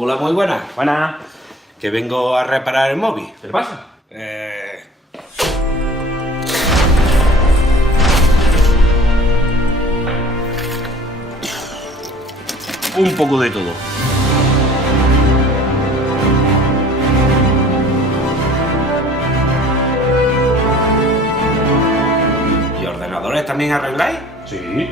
Hola, muy buenas. Buenas. Que vengo a reparar el móvil. ¿Qué te pasa? Un poco de todo. ¿Y ordenadores también arregláis? Sí.